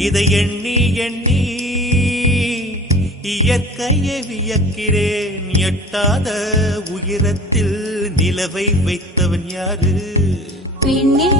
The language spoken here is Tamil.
இதை எண்ணி எண்ணி இயற்கையை வியக்கிறேன். எட்டாத உயரத்தில் நிலவை வைத்தவன் யாரு? பெண்ணே